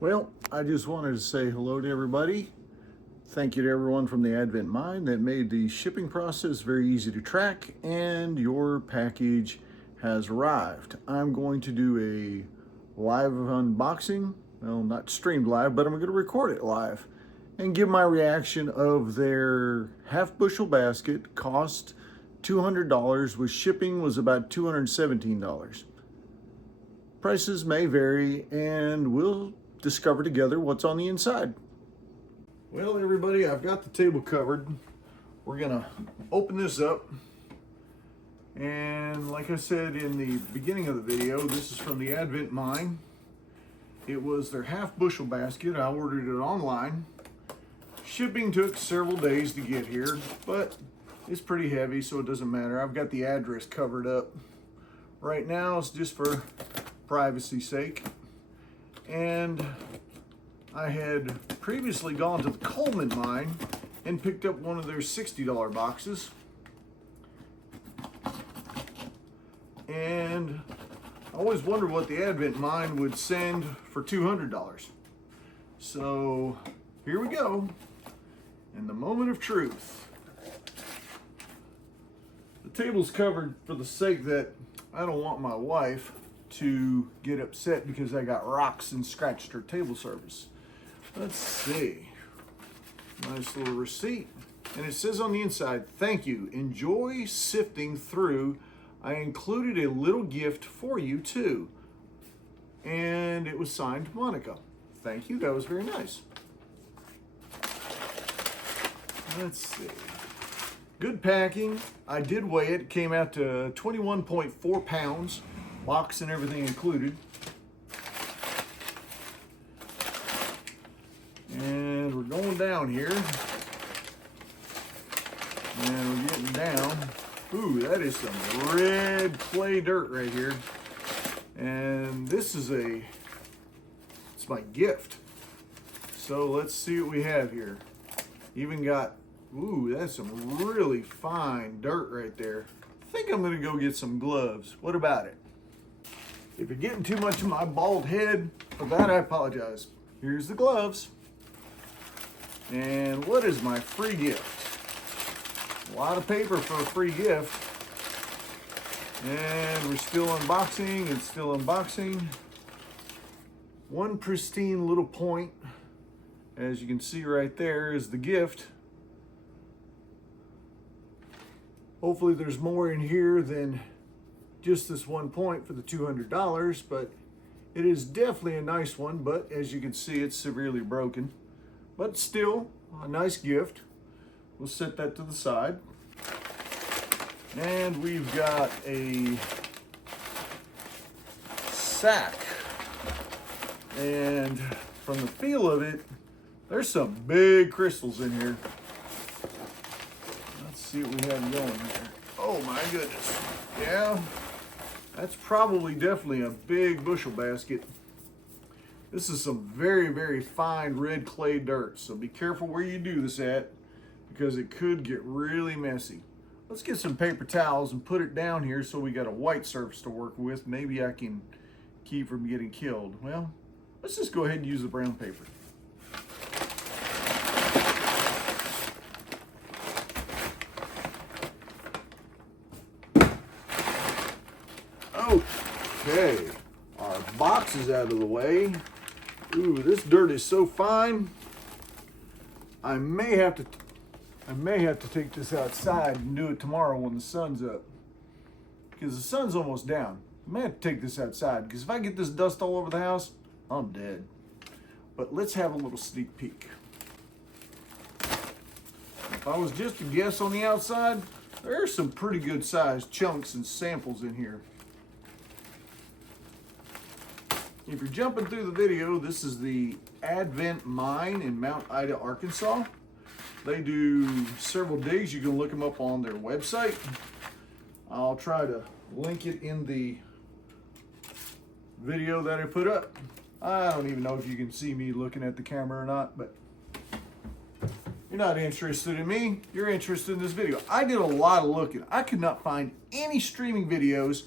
Well, I just wanted to say hello to everybody. Thank you to everyone from the Avant Mine that made the shipping process very easy to track, and your package has arrived. I'm going to do a live unboxing. Well, not streamed live, but I'm going to record it live and give my reaction of their half bushel basket. Cost $200, with shipping was about $217. Prices may vary, and we'll discover together what's on the inside. Well, everybody, I've got the table covered. We're gonna open this up, and like I said in the beginning of the video, this is from the Avant Mine. It was their half bushel basket. I ordered it online. Shipping took several days to get here, but it's pretty heavy, so it doesn't matter. I've got the address covered up. Right now, it's just for privacy's sake. And I had previously gone to the Coleman mine and picked up one of their $60 boxes. And I always wondered what the Avant Mine would send for $200. So here we go, in the moment of truth. The table's covered for the sake that I don't want my wife to get upset because I got rocks and scratched her table surface. Let's see. Nice little receipt. And it says on the inside, "Thank you. Enjoy sifting through. I included a little gift for you too." And it was signed Monica. Thank you. That was very nice. Let's see. Good packing. I did weigh it. It came out to 21.4 pounds. Box and everything included. And we're going down here. And we're getting down. Ooh, that is some red clay dirt right here. And this is it's my gift. So let's see what we have here. Even got, ooh, that's some really fine dirt right there. I think I'm gonna go get some gloves. What about it? If you're getting too much of my bald head, for that I apologize. Here's the gloves. And what is my free gift? A lot of paper for a free gift. And we're still unboxing and still unboxing. One pristine little point, as you can see right there, is the gift. Hopefully there's more in here than just this one point for the $200, but it is definitely a nice one. But as you can see, it's severely broken, but still a nice gift. We'll set that to the side. And we've got a sack, and from the feel of it, there's some big crystals in here. Let's see what we have going here. Oh my goodness. Yeah, that's probably definitely a big bushel basket. This is some very, very fine red clay dirt, so be careful where you do this at, because it could get really messy. Let's get some paper towels and put it down here so we got a white surface to work with. Maybe I can keep from getting killed. Well, let's just go ahead and use the brown paper. Okay, our box is out of the way. Ooh, this dirt is so fine. I may have to take this outside and do it tomorrow when the sun's up, because the sun's almost down. I may have to take this outside, because if I get this dust all over the house, I'm dead. But let's have a little sneak peek. If I was just to guess on the outside, there are some pretty good sized chunks and samples in here. If you're jumping through the video, this is the Avant Mine in Mount Ida, Arkansas. They do several digs. You can look them up on their website. I'll try to link it in the video that I put up. I don't even know if you can see me looking at the camera or not, but you're not interested in me. You're interested in this video. I did a lot of looking. I could not find any streaming videos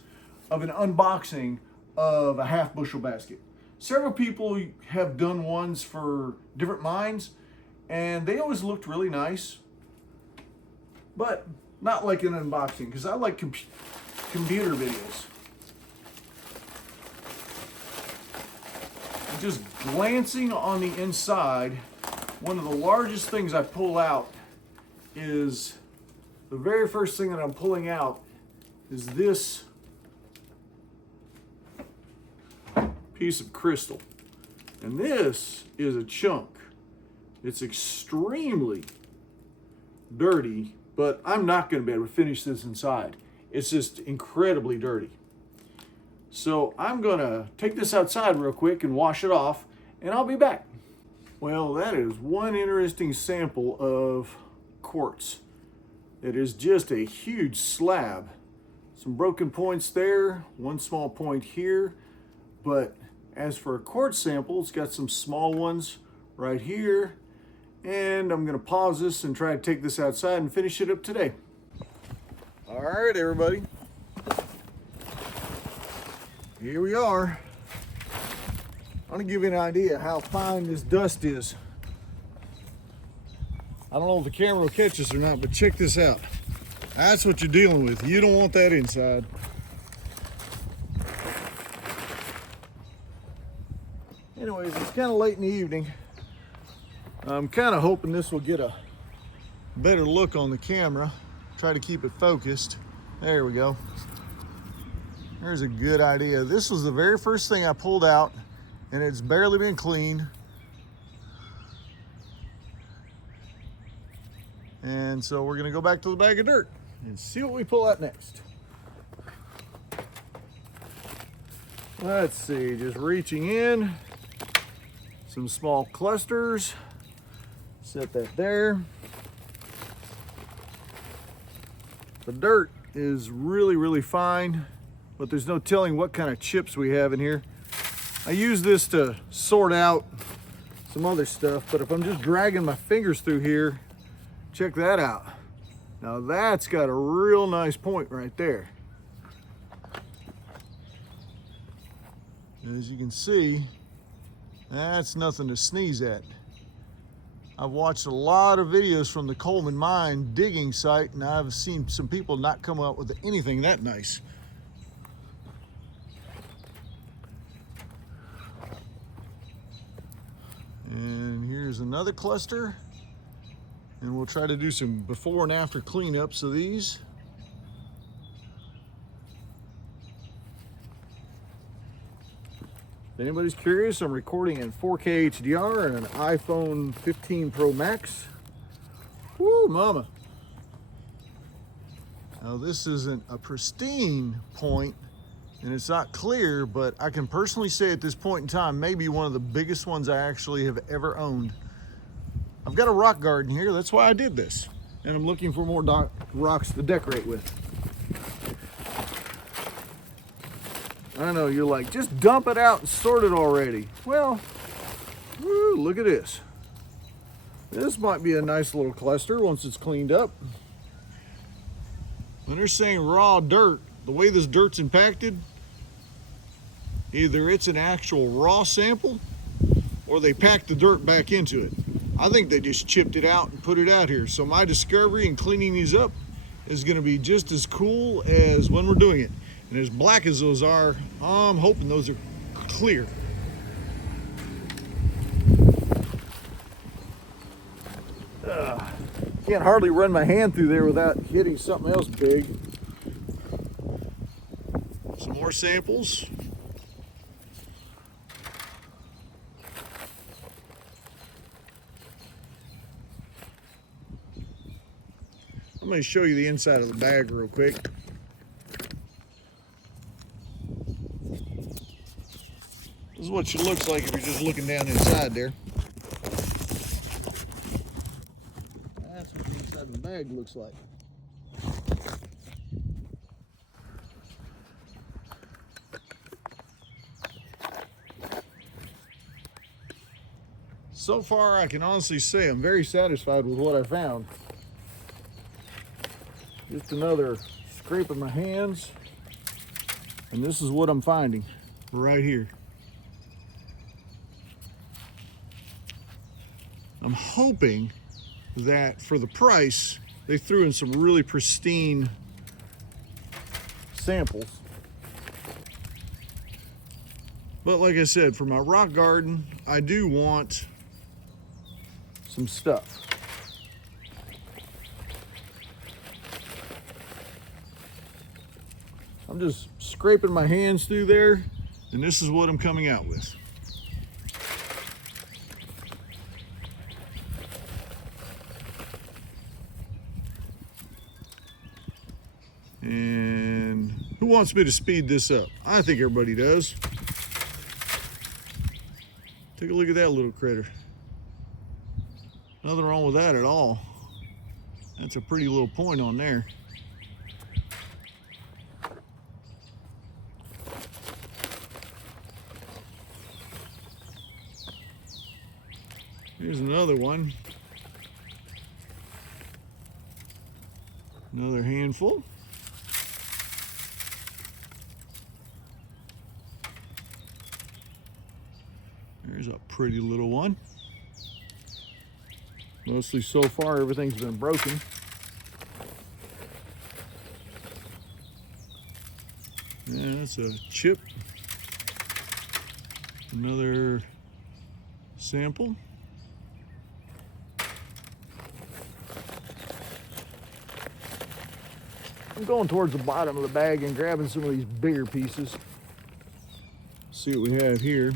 of an unboxing of a half bushel basket. several people have done ones for different mines, and they always looked really nice, but not like an unboxing, because I like computer videos. And just glancing on the inside, one of the largest things I pull out is, the very first thing that I'm pulling out is this piece of crystal. And this is a chunk. It's extremely dirty, but I'm not going to be able to finish this inside. It's just incredibly dirty. So I'm going to take this outside real quick and wash it off, and I'll be back. Well, that is one interesting sample of quartz. It is just a huge slab. Some broken points there, one small point here, but as for a quartz sample, it's got some small ones right here, and I'm going to pause this and try to take this outside and finish it up today. All right, everybody. Here we are. I'm going to give you an idea how fine this dust is. I don't know if the camera will catch this or not, but check this out. That's what you're dealing with. You don't want that inside. Anyways, it's kind of late in the evening. I'm kind of hoping this will get a better look on the camera. Try to keep it focused. There we go. There's a good idea. This was the very first thing I pulled out, and it's barely been cleaned. And so we're gonna go back to the bag of dirt and see what we pull out next. Let's see, just reaching in. Some small clusters, set that there. The dirt is really, really fine, but there's no telling what kind of chips we have in here. I use this to sort out some other stuff, but if I'm just dragging my fingers through here, check that out. Now that's got a real nice point right there. As you can see, that's nothing to sneeze at. I've watched a lot of videos from the Coleman Mine digging site, and I've seen some people not come up with anything that nice. And here's another cluster, and we'll try to do some before and after cleanups of these. If anybody's curious, I'm recording in 4K HDR and an iPhone 15 Pro Max. Woo, mama. Now this isn't a pristine point and it's not clear, but I can personally say at this point in time, maybe one of the biggest ones I actually have ever owned. I've got a rock garden here, that's why I did this. And I'm looking for more rocks to decorate with. I know you're like, just dump it out and sort it already. Well, woo, look at this. This might be a nice little cluster once it's cleaned up. When they're saying raw dirt, the way this dirt's impacted, either it's an actual raw sample or they packed the dirt back into it. I think they just chipped it out and put it out here. So my discovery in cleaning these up is gonna be just as cool as when we're doing it. And as black as those are, I'm hoping those are clear. Can't hardly run my hand through there without hitting something else big. Some more samples. I'm going to show you the inside of the bag real quick. This is what it looks like if you're just looking down inside there. That's what the inside of the bag looks like. So far, I can honestly say I'm very satisfied with what I found. Just another scrape of my hands, and this is what I'm finding right here. I'm hoping that for the price, they threw in some really pristine samples. But like I said, for my rock garden, I do want some stuff. I'm just scraping my hands through there, and this is what I'm coming out with. And who wants me to speed this up? I think everybody does. Take a look at that little critter. Nothing wrong with that at all. That's a pretty little point on there. Here's another one. Another handful. There's a pretty little one. Mostly so far, everything's been broken. Yeah, that's a chip. Another sample. I'm going towards the bottom of the bag and grabbing some of these bigger pieces. See what we have here.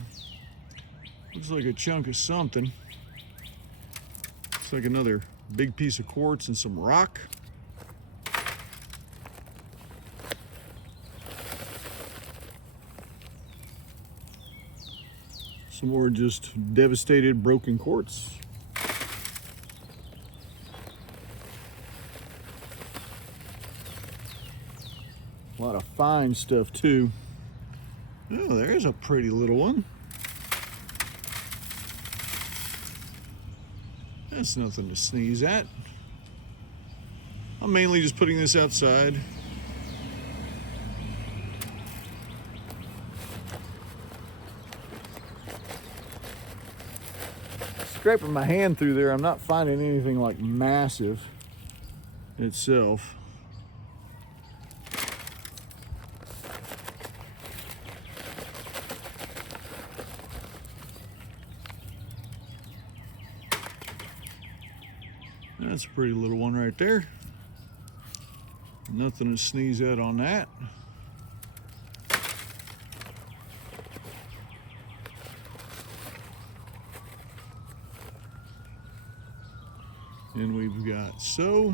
Looks like a chunk of something. Looks like another big piece of quartz and some rock. Some more just devastated, broken quartz. A lot of fine stuff too. Oh, there's a pretty little one. That's nothing to sneeze at. I'm mainly just putting this outside. Scraping my hand through there, I'm not finding anything like massive itself. That's a pretty little one right there. Nothing to sneeze at on that. And we've got so.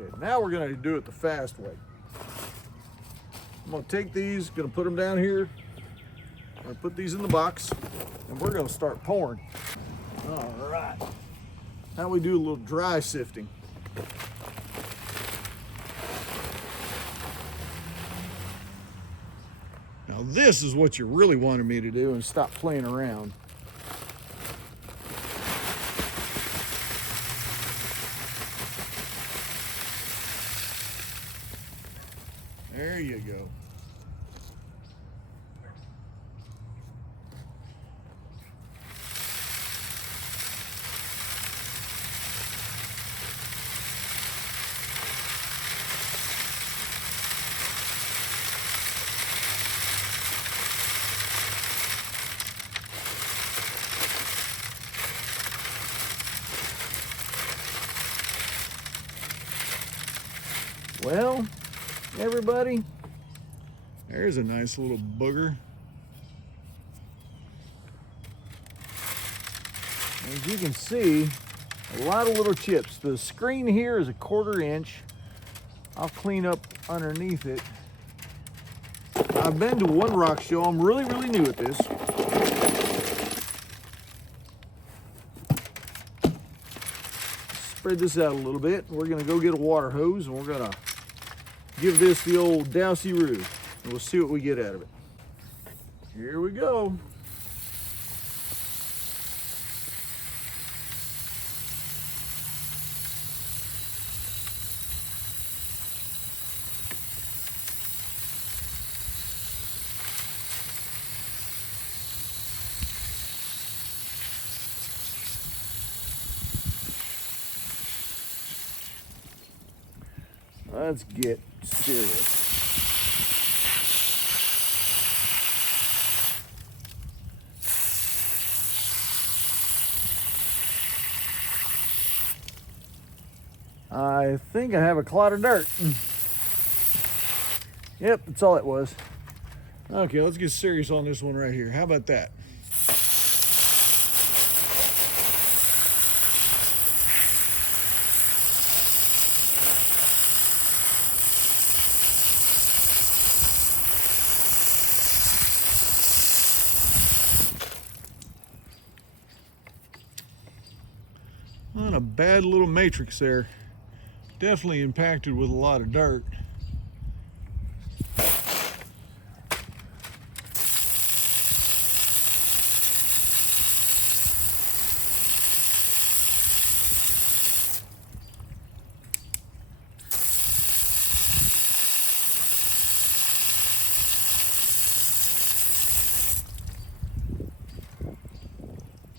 Okay, now we're gonna do it the fast way. I'm gonna take these, gonna put them down here. I'm gonna put these in the box, and we're gonna start pouring. All right. Now we do a little dry sifting. Now this is what you really wanted me to do and stop playing around. There you go. Well, everybody, there's a nice little booger. As you can see, a lot of little chips. The screen here is a 1/4 inch. I'll clean up underneath it. I've been to one rock show. I'm really new at this. Spread this out a little bit. We're gonna go get a water hose and we're gonna give this the old dousey-roo, and we'll see what we get out of it. Here we go. Let's get serious. I think I have a clod of dirt. Yep, that's all it was. Okay, let's get serious on this one right here. How about that? Not a bad little matrix there. Definitely impacted with a lot of dirt.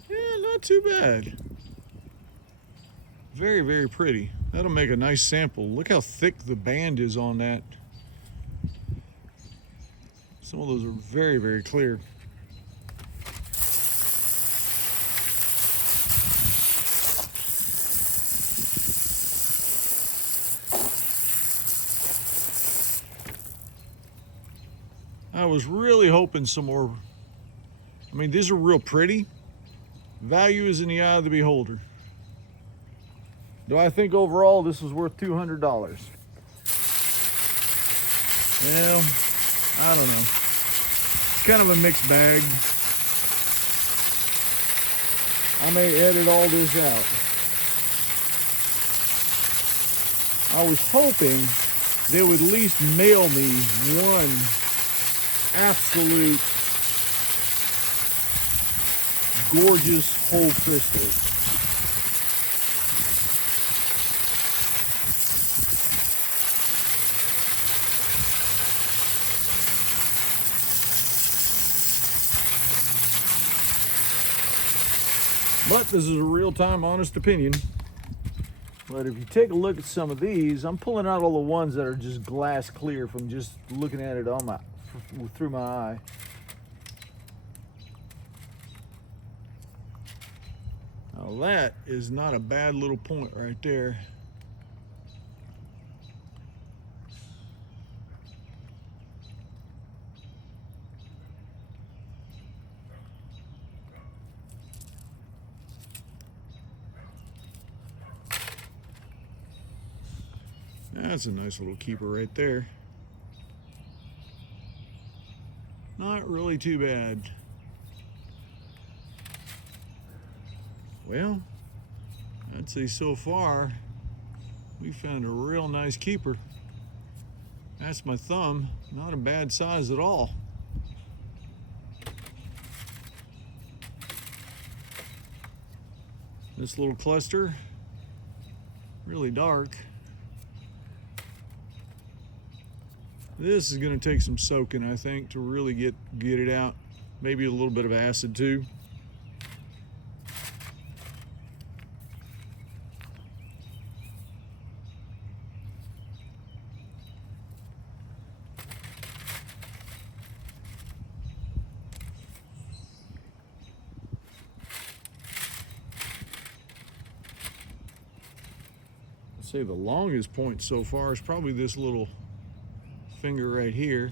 Yeah, not too bad. Very, very pretty. That'll make a nice sample. Look how thick the band is on that. Some of those are very, very clear. I was really hoping some more. I mean, these are real pretty. Value is in the eye of the beholder. Do I think overall this was worth $200? Well, I don't know. It's kind of a mixed bag. I may edit all this out. I was hoping they would at least mail me one absolute gorgeous whole crystal. But this is a real-time, honest opinion. But if you take a look at some of these, I'm pulling out all the ones that are just glass clear from just looking at it on through my eye. Now that is not a bad little point right there. That's a nice little keeper right there. Not really too bad. Well, I'd say so far we found a real nice keeper. That's my thumb. Not a bad size at all. This little cluster, really dark. This is going to take some soaking, I think, to really get it out. Maybe a little bit of acid too. I'd say the longest point so far is probably this little finger right here.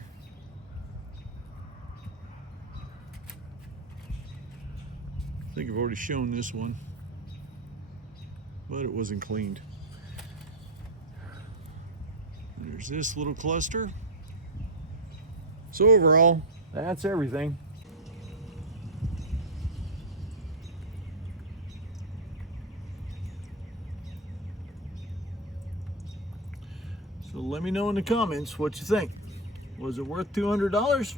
I think I've already shown this one, but it wasn't cleaned. There's this little cluster. So overall, that's everything. So let me know in the comments what you think. Was it worth $200?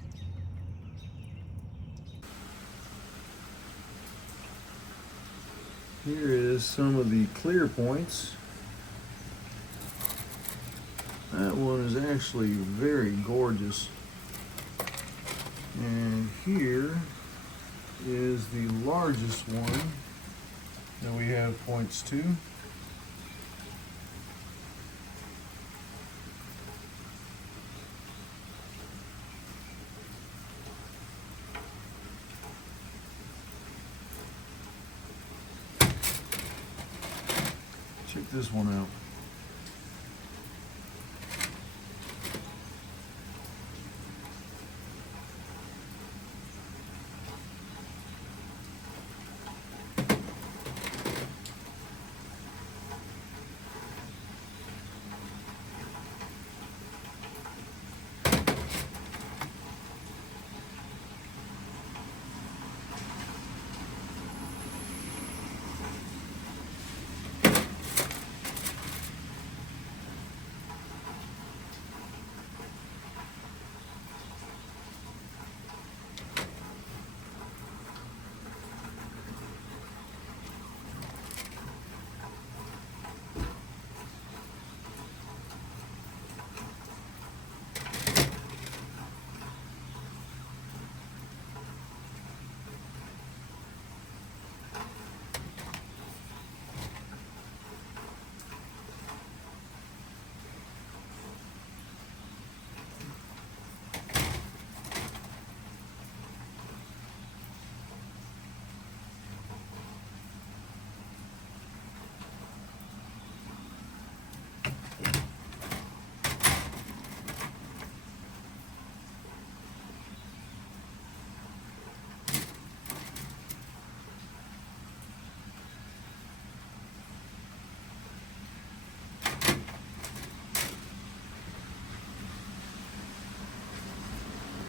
Here is some of the clear points. That one is actually very gorgeous. And here is the largest one that we have points to. this one out.